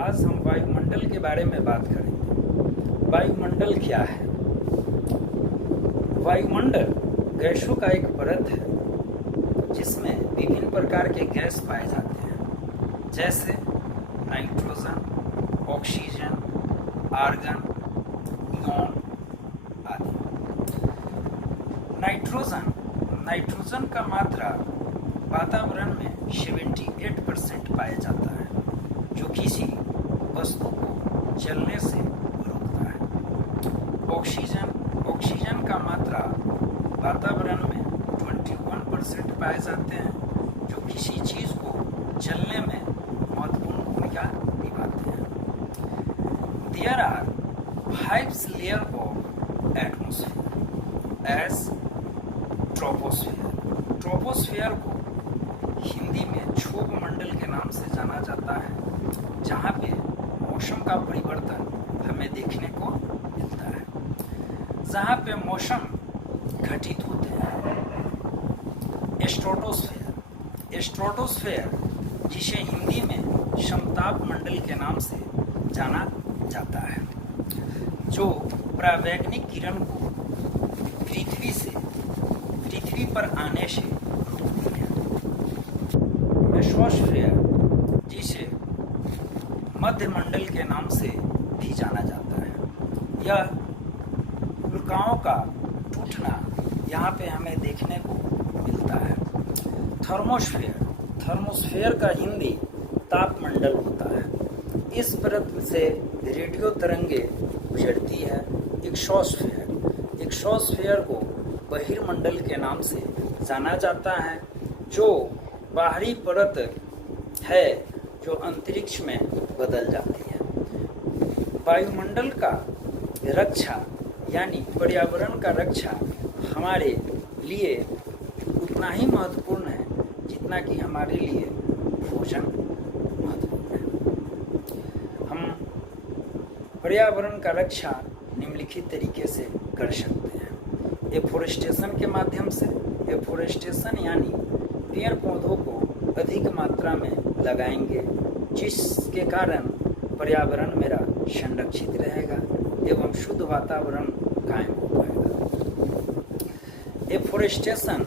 आज हम वायुमंडल के बारे में बात करेंगे। वायुमंडल क्या है? वायुमंडल गैसों का एक परत है जिसमें विभिन्न प्रकार के गैस पाए जाते हैं, जैसे नाइट्रोजन, ऑक्सीजन, आर्गन, नियॉन आदि। नाइट्रोजन का मात्रा वातावरण में 78% पाया जाता है, जो किसी वस्तु को जलने से रोकता है। ऑक्सीजन का मात्रा वातावरण में 21% पाए जाते हैं, जो किसी चीज को जलने में महत्वपूर्ण भूमिका निभाते हैं। There are 5 layers of atmosphere as troposphere. Troposphere को हिंदी में क्षोभ मंडल के नाम से जाना जाता है, जहाँ पे मौसम का परिवर्तन हमें देखने को मिलता है, जहाँ पे मौसम घटित होते हैं। स्ट्रेटोस्फीयर जिसे हिंदी में समताप मंडल के नाम से जाना जाता है, जो परावैंगनिक किरण को पृथ्वी पर आने से रोकती है। मेसोस्फीयर जिसे मध्य मंडल के नाम से भी जाना जाता है, यह उल्काओं का टूटना यहाँ पे हमें देखने को मिलता है। थर्मोस्फीयर का हिंदी तापमंडल होता है। इस परत से रेडियो तरंगे गुजरती है। एक्सोस्फीयर को बहिर्मंडल के नाम से जाना जाता है, जो बाहरी परत है जो अंतरिक्ष में बदल जाती है। वायुमंडल का रक्षा यानी पर्यावरण का रक्षा हमारे लिए उतना ही महत्वपूर्ण है जितना कि हमारे लिए भोजन महत्वपूर्ण है। हम पर्यावरण का रक्षा निम्नलिखित तरीके से कर सकते हैं। एफोरेस्टेशन के माध्यम से। एफोरेस्टेशन यानी पेड़ पौधों को अधिक मात्रा में लगाएंगे, जिसके कारण पर्यावरण मेरा संरक्षित रहेगा एवं शुद्ध वातावरण कायम हो पाएगा। एफोरेस्टेशन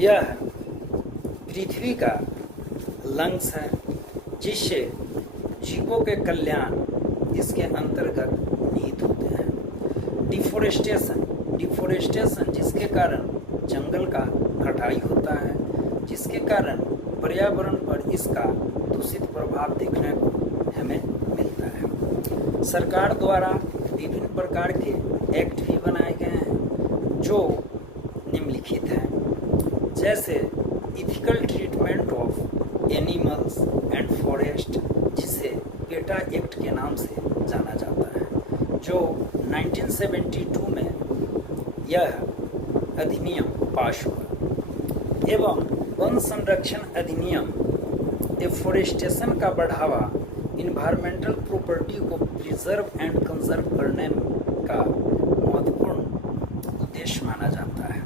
यह पृथ्वी का लंग्स है, जिससे जीवों के कल्याण इसके अंतर्गत निहित होते हैं। डिफोरेस्टेशन जिसके कारण जंगल का कटाई होता है, जिसके कारण पर्यावरण पर इसका दूषित प्रभाव देखने को हमें मिलता है। सरकार द्वारा विभिन्न प्रकार के एक्ट भी बनाए गए हैं जो निम्नलिखित हैं, जैसे ethical treatment of animals and forest, जिसे पेटा एक्ट के नाम से जाना जाता है, जो 1972 में यह अधिनियम पास हुआ। एवं वन संरक्षण अधिनियम एफोरेस्टेशन का बढ़ावा इन्वायरमेंटल प्रॉपर्टी को प्रिजर्व एंड कंजर्व करने का महत्वपूर्ण उद्देश्य माना जाता है।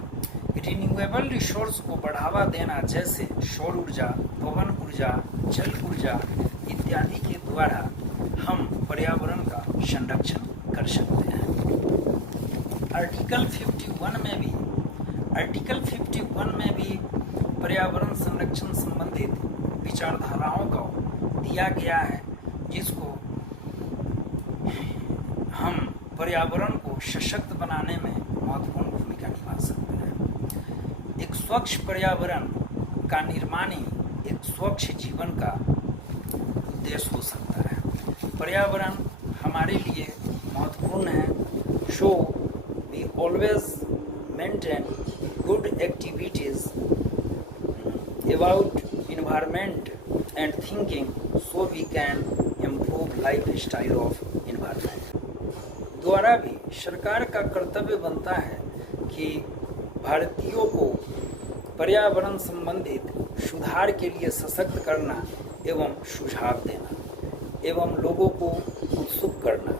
रिन्यूएबल रिसोर्स को बढ़ावा देना, जैसे सौर ऊर्जा, पवन ऊर्जा, जल ऊर्जा इत्यादि के द्वारा हम पर्यावरण का संरक्षण कर सकते हैं। आर्टिकल 51 में भी पर्यावरण संरक्षण संबंधित विचारधाराओं को दिया गया है, जिसको हम पर्यावरण को सशक्त बनाने में महत्वपूर्ण भूमिका निभा सकते हैं। एक स्वच्छ पर्यावरण का निर्माण ही एक स्वच्छ जीवन का उद्देश्य हो सकता है। पर्यावरण हमारे लिए महत्वपूर्ण है, so we always maintain good activities about environment and thinking, so we can improve lifestyle of environment. द्वारा भी सरकार का कर्तव्य बनता है कि भारतीयों को पर्यावरण संबंधित सुधार के लिए सशक्त करना एवं सुझाव देना एवं लोगों को उत्सुक करना।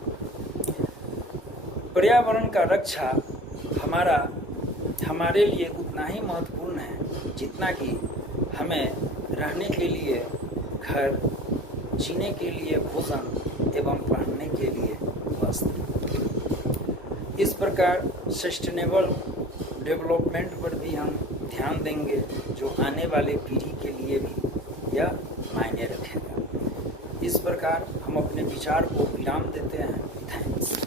पर्यावरण का रक्षा हमारे लिए उतना ही महत्वपूर्ण है जितना कि हमें रहने के लिए घर, जीने के लिए भोजन एवं पहनने के लिए वस्त्र। इस प्रकार सस्टेनेबल डेवलपमेंट पर भी हम ध्यान देंगे, जो आने वाले पीढ़ी के लिए भी यह मायने रखेगा। इस प्रकार हम अपने विचार को विराम देते हैं। थैंक्स।